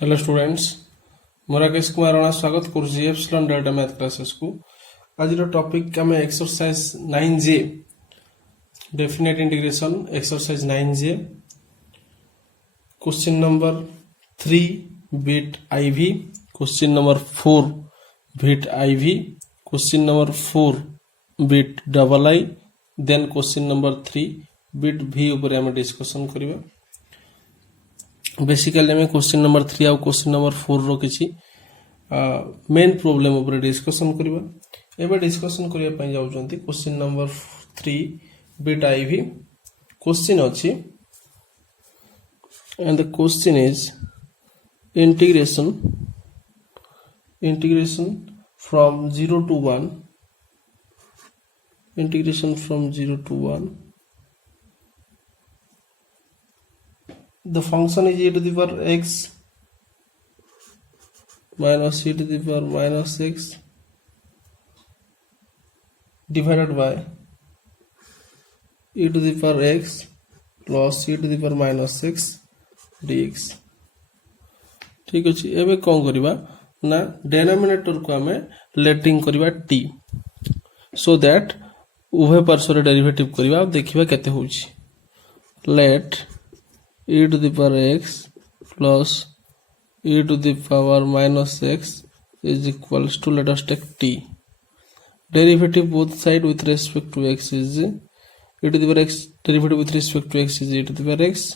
Hello students मोर राकेश कुमार राणा स्वागत करुच्ची एप्सिलॉन डेल्टा मैथ क्लासेस को। आज टॉपिक आम exercise 9J definite integration exercise 9J question number 3 bit IV, question number 4 bit IV, question number 4 bit double I, then question number 3 bit V ऊपर आम discussion करबा। Basically आम question number 3 आउ question number 4 रो किछि main problem ऊपर discussion करबा। एबे discussion करिया पई जाउचंती question number 3 bit IV। Question अछि and the question is integration from 0 to 1, integration from 0 to 1. The function is e to the power x minus e to the power minus x divided by e to the power x plus e to the power minus x dx। ठीक अछि। एबे कोन करबा ना denominator को हमें लेटिंग करबा t, so that उभय पार्श्व डेरिवेटिव करबा। देखिबा केते होछि। Let e to the power x plus e to the power minus x is equals to, let us take t. Derivative both side with respect to x is e to the power x, derivative with respect to x is e to the power x,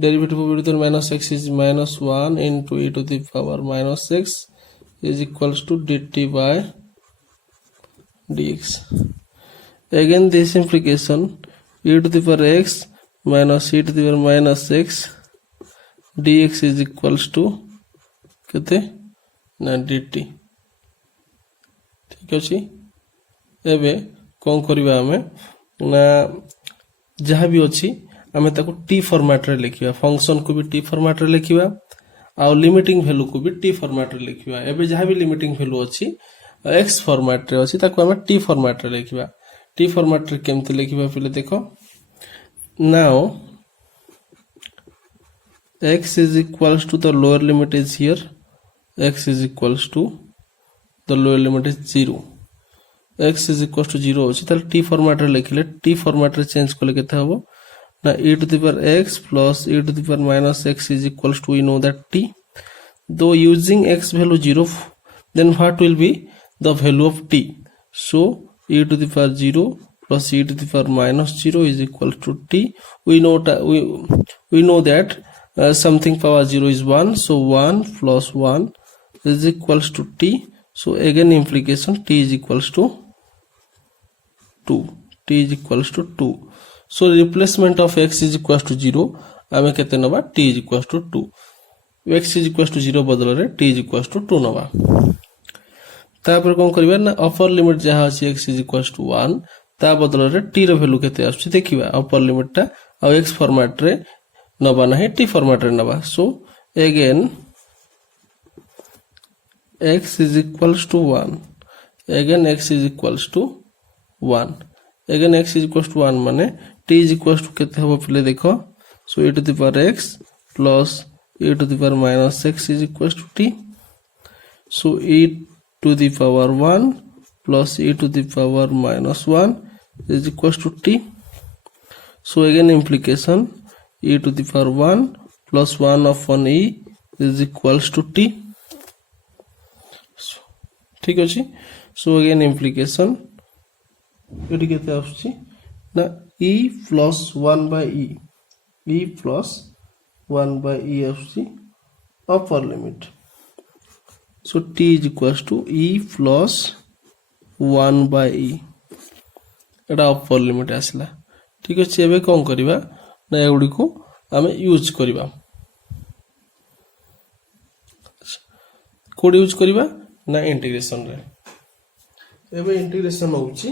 derivative of e to the power minus x is minus 1 into e to the power minus x is equals to dt by dx. Again this implication e to the power x minus e to the power minus x dx is equals to केते ना dt। ठीक अछि। एबे कोन करबा हमें ना जहाँ भी अछि हमें ताको t फॉर्मेट रे लिखिबा। फंक्शन को भी t फॉर्मेट रे लिखिबा आ लिमिटिंग वैल्यू को भी t फॉर्मेट रे लिखिबा। एबे जहाँ भी लिमिटिंग वैल्यू अछि x फॉर्मेट रे अछि ताको हमें t फॉर्मेट रे लिखिबा। t फॉर्मेट रे केमते लिखिबा पहिले देखो। Now x is equals to the lower limit is here, x is equals to the lower limit is 0, x is equals to 0 होछि ताले t फॉर्मेट रे लिखले t फॉर्मेट रे चेंज करले केते हबो ना e to the power x plus e to the power minus x is equals to, we know that t, though using x value 0, then what will be the value of t, so e to the power 0 plus e to the power minus 0 is equal to t. We know that something power 0 is 1, so 1 plus 1 is equals to t, so again implication t is equals to 2, t is equals to 2, so replacement of x is equals to 0 आमे केते नबा t is equals to 2, x is equals to 0 बदल रे t is equals to 2 नबा। तापर कोन करबा ना upper limit जहा अछि x is equals to 1 ता बदल रे t रो वैल्यू केते आछि देखिबा। अपर लिमिट टा आ x फॉर्मेट रे नबा नाही t फॉर्मेट रे नबा। So again x is equals to 1, again x is equals to 1, again x is equals to 1 माने t is equals to केते हबो पहिले देखो। सो e to the power x plus e to the power minus x is equals to t, so e to the power 1 plus e to the power minus 1 is equals to t, so again implication e to the power 1 plus 1 of 1e is equals to t। ठीक अछि। So again implication eighty केते आछि ना e plus 1 by e plus 1 by e आछि upper limit, so t is equals to e plus 1 by e Etah upper limit आसला। ठीक अछि। एबे कोन करबा ना एउडी को हमें यूज करबा। कोड यूज करबा ना इंटीग्रेशन रे। एबे इंटीग्रेशन होउची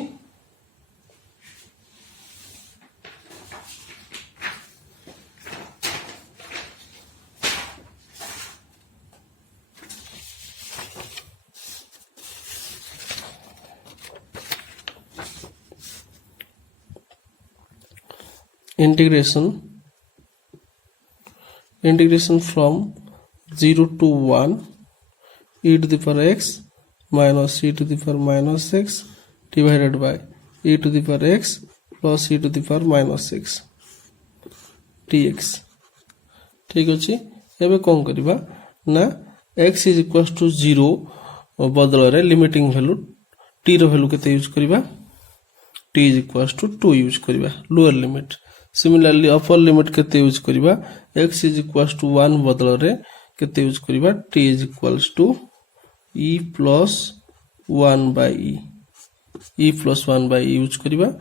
integration from 0 to 1 e to the power x minus e to the power minus x divided by e to the power x plus e to the power minus x dx। ठीक अच्छे एबे कौन करिबा ना x is equals to 0 बदल रे limiting value t रो value केते यूज करिबा t is equals to 2 use करिबा lower limit. Similarly upper limit केते यूज करिबा x is equals to 1 बदल रे केते यूज करिबा t is equals to e plus 1 by e plus 1 by e use करिबा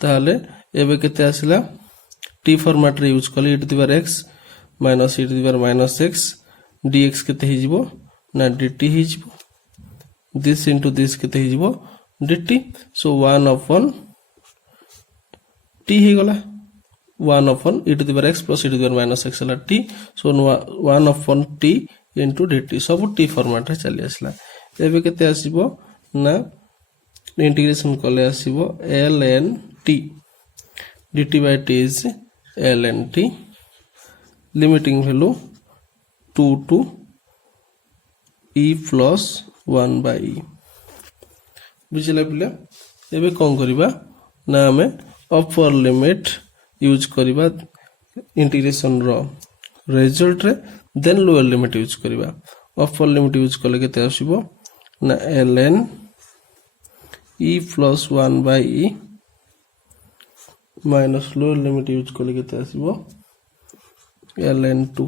ताले एबे केते आसिला t फॉर्मेट रे यूज कले e to the power x minus e to the power minus x dx केते ही जिवो ना dt ही जिवो this into this केते ही जिवो dt। so 1 upon t ही गला 1 upon e to the power x plus e to the power minus x ला t। so 1 upon t into dt सब t format रे चली आसला। एबे केते आसीबो ना इंटीग्रेशन कले आसीबो ln t dt by t is ln t limiting value 2 to e plus 1 by e बुझिला पिले। एबे कोन करिबा ना हमें अपर लिमिट यूज करिबा इंटीग्रेशन रो रिजल्ट रे देन लोअर लिमिट यूज करिबा। अपर लिमिट यूज कले केते आसीबो ना ln e plus 1 by e minus lower limit use कले केते आसीबो ln 2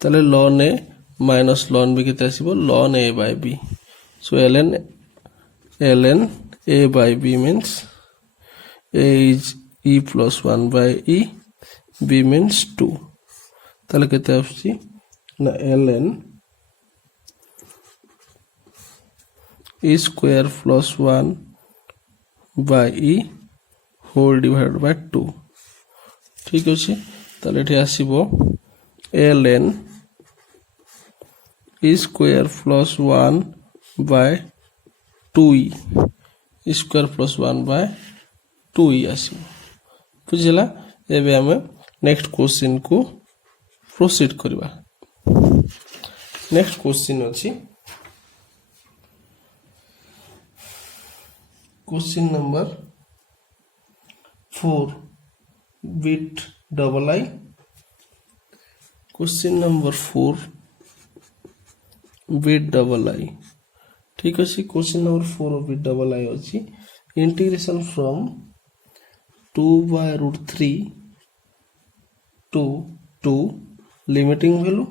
ताले ln a minus ln b केते आसीबो ln a by b। so ln a by b means a is e plus 1 by e b means 2 ताले केते आसी ना ln e square plus 1 by e whole divided by 2। ठीक अछि ताले एठी आसीबो ln e square plus 1 by 2e e square plus 1 by 2e आसीबो बुझिला। एबे हमें नेक्स्ट क्वेश्चन को प्रोसीड करबा। नेक्स्ट क्वेश्चन अछि question number 4 with double I। Question number 4 with double I। ठीक अछि question number 4 with double I अछि integration from 2 by root 3 to 2 limiting value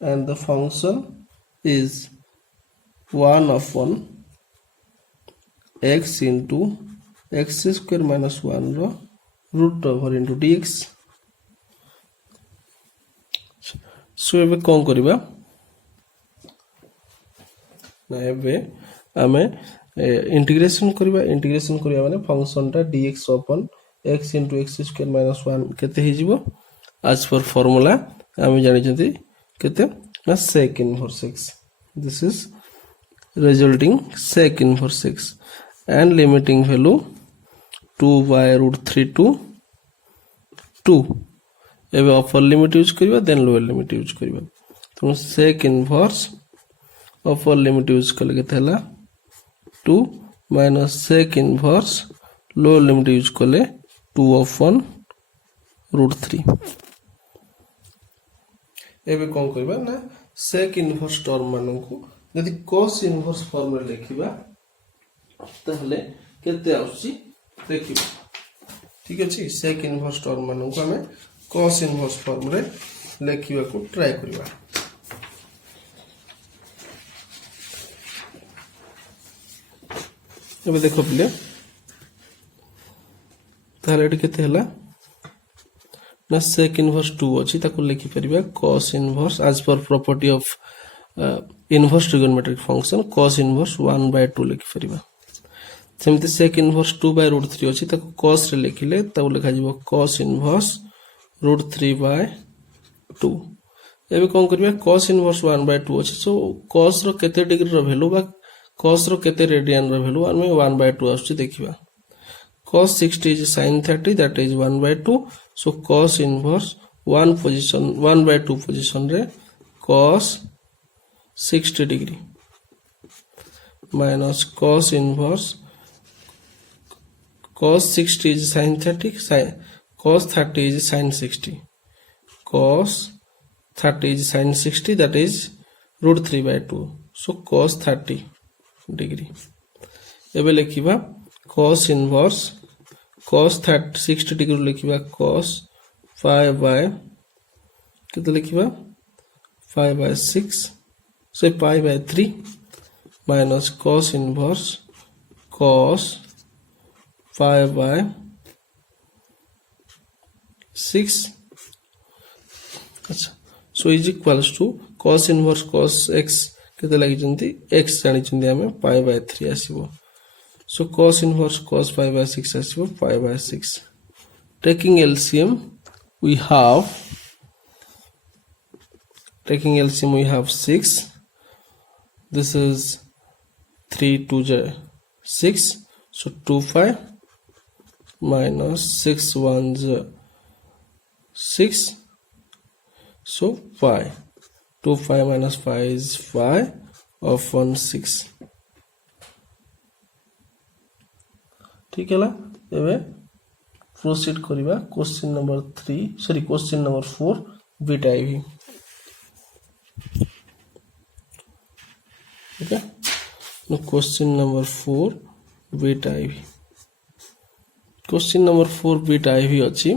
and the function is 1 upon x into x square minus 1 row root over into dx। सो एबे कोन करिबा ना एबे हमें integration करिबा माने फंक्शन ता dx upon x into x square minus 1 केते ही जिवो as per formula हम जानि जति केते ना sec inverse x। this is resulting sec inverse x and limiting value 2 by root 3 to 2। एबे अपर लिमिट यूज करिबा देन लोअर लिमिट यूज करिबा। तो sec इनवर्स अपर लिमिट यूज कले केते हला 2 minus sec inverse lower limit use कले 2 upon root 3। एबे कोन करबा ना sec इनवर्स टर्म मानन को यदि cos इनवर्स फॉर्म रे लिखिबा तहले केते आउची देखिबा। ठीक अछि sec इनवर्स टर्म मानन को हमें cos इनवर्स फॉर्म रे लिखिबा को ट्राई करबा। एबे देखो पिले ताले एटी केते हला ना sec इनवर्स 2 अछि ताको लिखि परिबा cos inverse as per property of inverse trigonometric function cos inverse 1 by 2 लिखि परिबा। सेमति sec इनवर्स 2 by root 3 अछि ताको cos रे लिखिले ताको लिखा जिवो cos इनवर्स root 3 by 2। एबे कोन करबा cos इनवर्स 1 by 2 अछि सो cos रो केते डिग्री रो वैल्यू बा cos रो केते रेडियन रो वैल्यू हमें 1 by 2 आछि देखिबा। cos 60 is sin 30 that is 1 by 2 so cos inverse 1/2 position रे cos 60 degree minus cos inverse cos 60 is sin 30 cos 30 is sin 60 cos 30 is sin 60 that is root 3/2 so cos 30 degree एबे लिखिबा cos inverse cos 60 degree लिखिबा cos 5 by कितना लिखिबा 5/6 so pi by 3 minus cos inverse cos 5/6 अच्छा so is equals to cos inverse cos x केते लागि जंती x जानि जंती हमें pi by 3 आसीबो so cos inverse cos 5/6 आसीबो pi by 6 taking LCM we have 6 this is 3 2 6 so 2 5 minus 6 1 6 so 5 2 5 minus 5 is 5 of 1 6 ठीक है ला एबे proceed करिबा question number 4 bit IV okay now question number 4 bit IV question number 4 bit IV अछि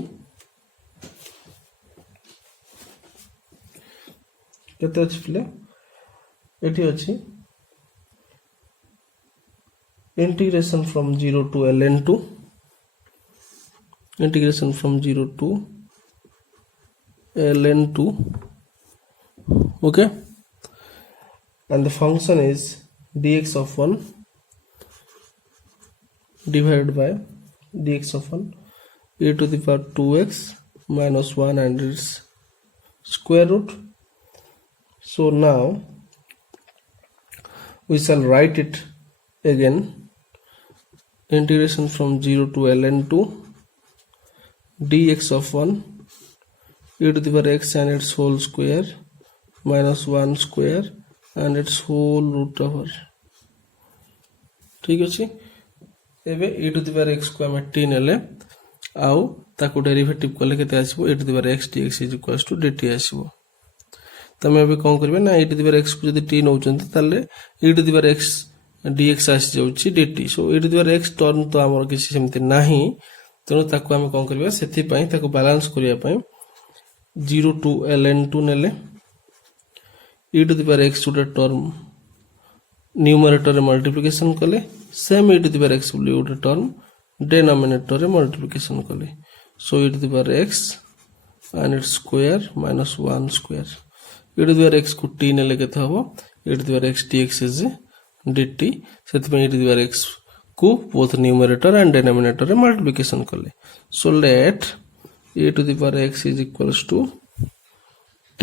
केते अछि पिले एठी अछि integration from 0 to ln2 integration from 0 to ln2 okay and the function is dx of 1 divided by dx of 1 e to the power 2x minus 1 and its square root. So now we shall write it again, integration from 0 to ln2 dx of 1 e to the power x and its whole square minus 1 square and its whole root over. ठीक अछि एबे e to the power x को हम t नेले आउ ताको derivative कले केते आसीबो e to the power x dx is equals to dt आसीबो तमे अबे कोन करबे ना e to the power x को जदी t नउचंती ताले e to the power x dx आसी जाउची dt so e to the power x term तो हमर किसी सेमते नाही तनो ताको हम कोन करबे सेति पई ताको बैलेंस करिया पई 0 to ln2 नेले e to the power x to the term numerator रे मल्टीप्लिकेशन कले same e to the power x will the term denominator रे मल्टीप्लिकेशन कले so e to the power x and its square minus 1 square e to the power x को t नेले केते हबो e to the power x dx is dt सेति पे e to the power x को both numerator and denominator रे multiplication कले so let e to the power x is equals to t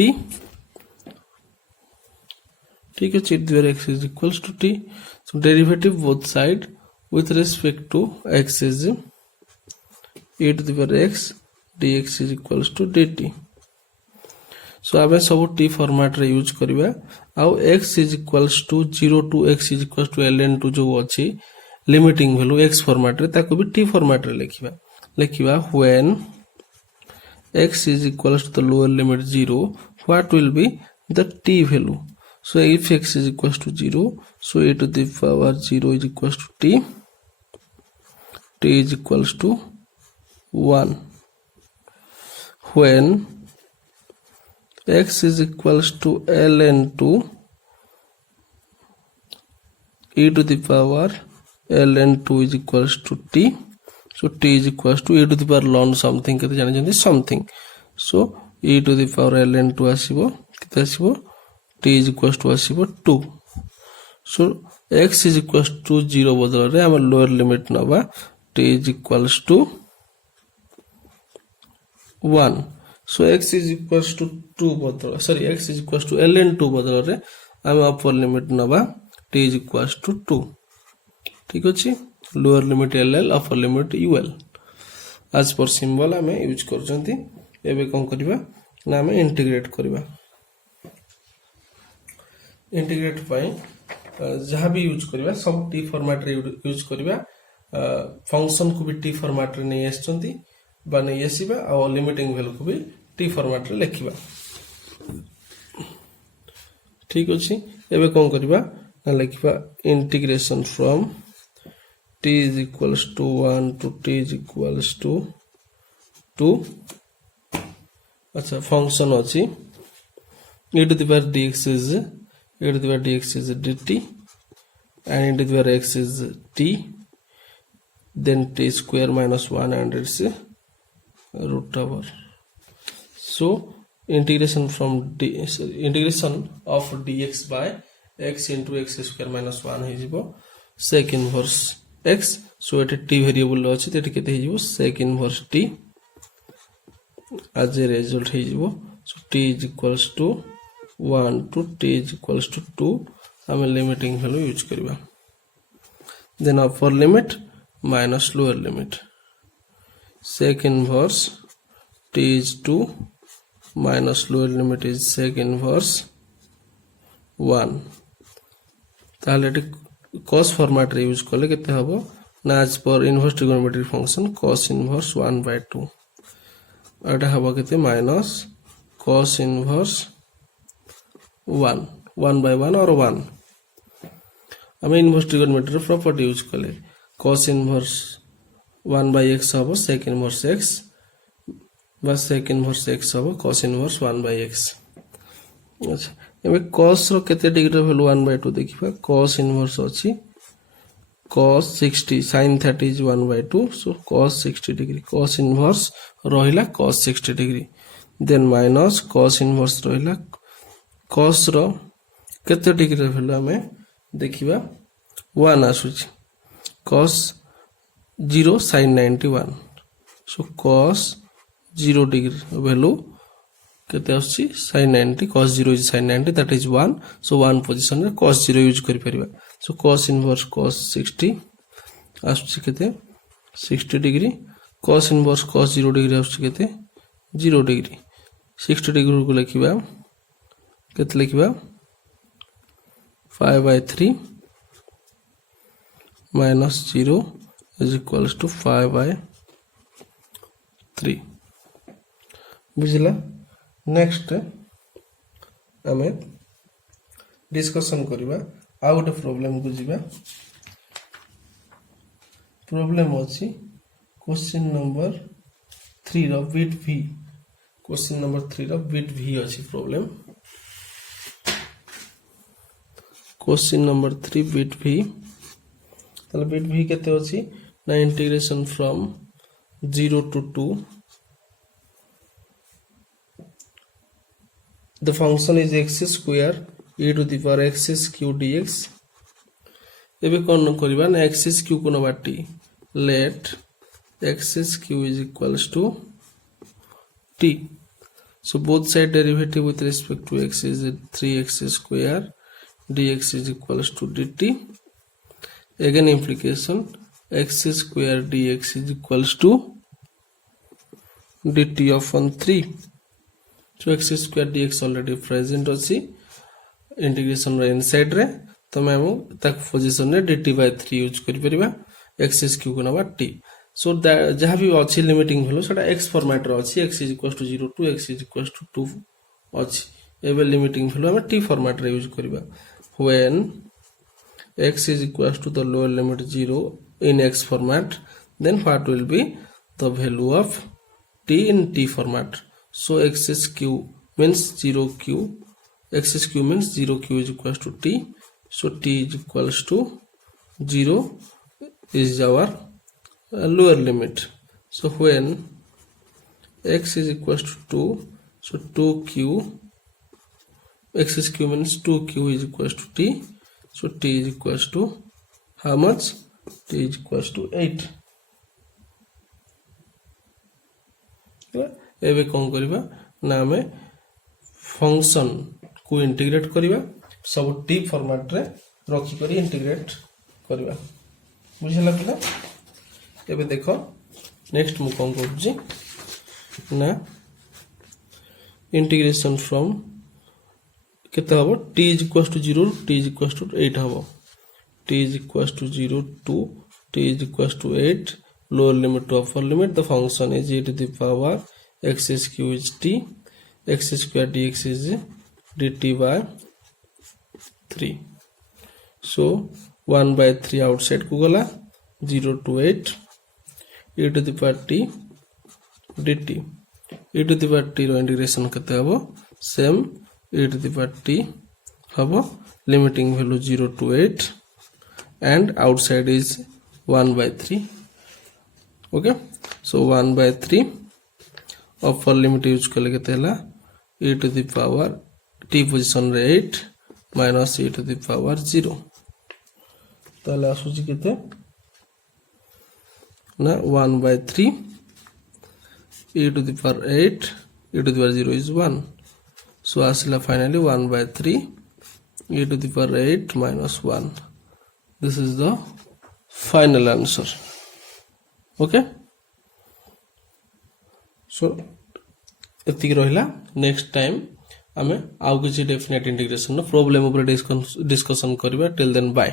ठीक है e to the power x is equals to t so derivative both side with respect to x is e to the power x dx is equals to dt so आबे सब t format रे use करबा आउ x is equals to 0 to x is equals to ln2 जो अछि limiting value x format रे ताको भी t format रे लिखिबा when x is equals to the lower limit 0 what will be the t value so if x is equals to 0 so e to the power 0 is equals to t is equals to 1 when x is equals to ln2 e to the power ln2 is equals to t so t is equals to e to the power ln something केते जानि जंती something so e to the power ln2 आसीबो केते आसीबो t is equals to आसीबो 2 so x is equals to 0 बदल रे हम lower limit नबा t is equals to 1 so x is equals to 2 बदल sorry x is equals to ln2 बदल रे हम upper limit नबा t is equals to 2 ठीक अछि lower limit ll upper limit ul as per symbol हमें use कर जंती एबे कोन करबा ना आम इंटीग्रेट करवा इंटीग्रेट जहाँ भी यूज करवा सब टी फॉर्मेट रे यूज करवा फंक्शन को भी टी फॉर्मेट रे नहीं आछंती बा नहीं आसीबा आ लिमिटिंग वैल्यू को भी टी फॉर्मेट रे लिखिबा ठीक अछि एबे कोन करबा ना लिखिबा integration from t is equals to 1 to t is equals to 2 अच्छा फंक्शन अछि e to the power dx is dt and e to the power x is t then t square minus 1 and its root over so integration of dx by x into x square minus 1 है sec inverse x so it t variable अछि ते केते हे sec inverse t as a result hey so t is equals to 1 to t is equals to 2 हम limiting value use करबा then upper limit minus lower limit sec inverse t is 2 minus lower limit is sec inverse 1 ताले cos format रे use करले केते हबो ना as per inverse trigonometric function cos inverse 1 by 2 एटा हबो केते minus cos inverse 1 by 1 और 1 हमें inverse trigonometry property यूज करले cos inverse 1 by x हबो sec inverse x बस sec inverse x हबो cos inverse 1 by x अच्छा एबे cos रो केते डिग्री वैल्यू 1 by 2 देखिबा cos inverse अछि cos 60 sin 30 is 1 by 2 so cos 60 degree cos inverse रहिला cos 60 degree then minus cos inverse रहिला cos रो केते डिग्री वैल्यू हमें देखिबा 1 आसुची cos 0 sin 91 so cos 0 degree value केते आछि sin 90 cos 0 is sin 90 that is 1 so 1 position रे cos 0 use करि परिबा so cos inverse cos 60 आछि केते 60 degree cos inverse cos 0 degree आछि केते 0 डिग्री 60 डिग्री को लिखिबा केते लिखिबा 5 by 3 minus 0 is equals to 5 by 3 बुझला नेक्स्ट आमे डिस्कशन करिबा आ गोटे प्रॉब्लम को जिबा प्रॉब्लम अछि क्वेश्चन नंबर 3 रो बिट v क्वेश्चन नंबर 3 रो बिट v अछि problem question number 3 bit v तले बिट v केते अछि ना integration from 0 to 2 the function is x square e to the power x cube dx एबे कोन करबा ना x cube को नबा t let x cube is equals to t so both side derivative with respect to x is 3x square dx is equals to dt again implication x square dx is equals to dt upon 3 so x square dx already present अछि integration रे inside रे तो मैं तक position रे dt by 3 use करि परिबा x cube को नबा t so जहां भी अछि लिमिटिंग वैल्यू सेटा x फॉर्मेट रे अछि x is equals to 0 to x is equals to 2 अछि एबे लिमिटिंग वैल्यू हम t फॉर्मेट रे यूज करिबा when x is equals to the lower limit 0 in x format then what will be the value of t in t format so x cube means 0 cube x cube means 0 cube is equals to t so t is equals to 0 is our lower limit so when x is equals to 2 so 2 cube x cube means 2 cube is equals to t so t is equals to how much t is equals to 8 एबे कोन करबा ना हमें function को integrate करबा सब t format रे रखि करी इंटीग्रेट करबा बुझला पिला एबे देखो नेक्स्ट मु कोन करछि ना इंटीग्रेशन फ्रॉम केते हबो t is equals to 0 t is equals to 8 हबो t is equals to 0 to t is equals to 8 lower limit to upper limit the function is e to the power x sq is t x square dx is dt by 3 so 1 by 3 outside को गला 0 to 8 e to the power t dt e to the power t रो integration केते हबो same e to the power t हबो limiting value 0 to 8 and outside is 1 by 3 okay so 1 by 3 upper limit use कले केते हला e to the power t position रे 8 minus e to the power 0 ताले आसुची केते ना 1 by 3 e to the power 8 e to the power 0 is 1 so asila finally 1 by 3 e to the power 8 minus 1 this is the final answer okay so एतिक रहिला next time आमे आउ किछि definite integration no problem ऊपर discussion करबा till then bye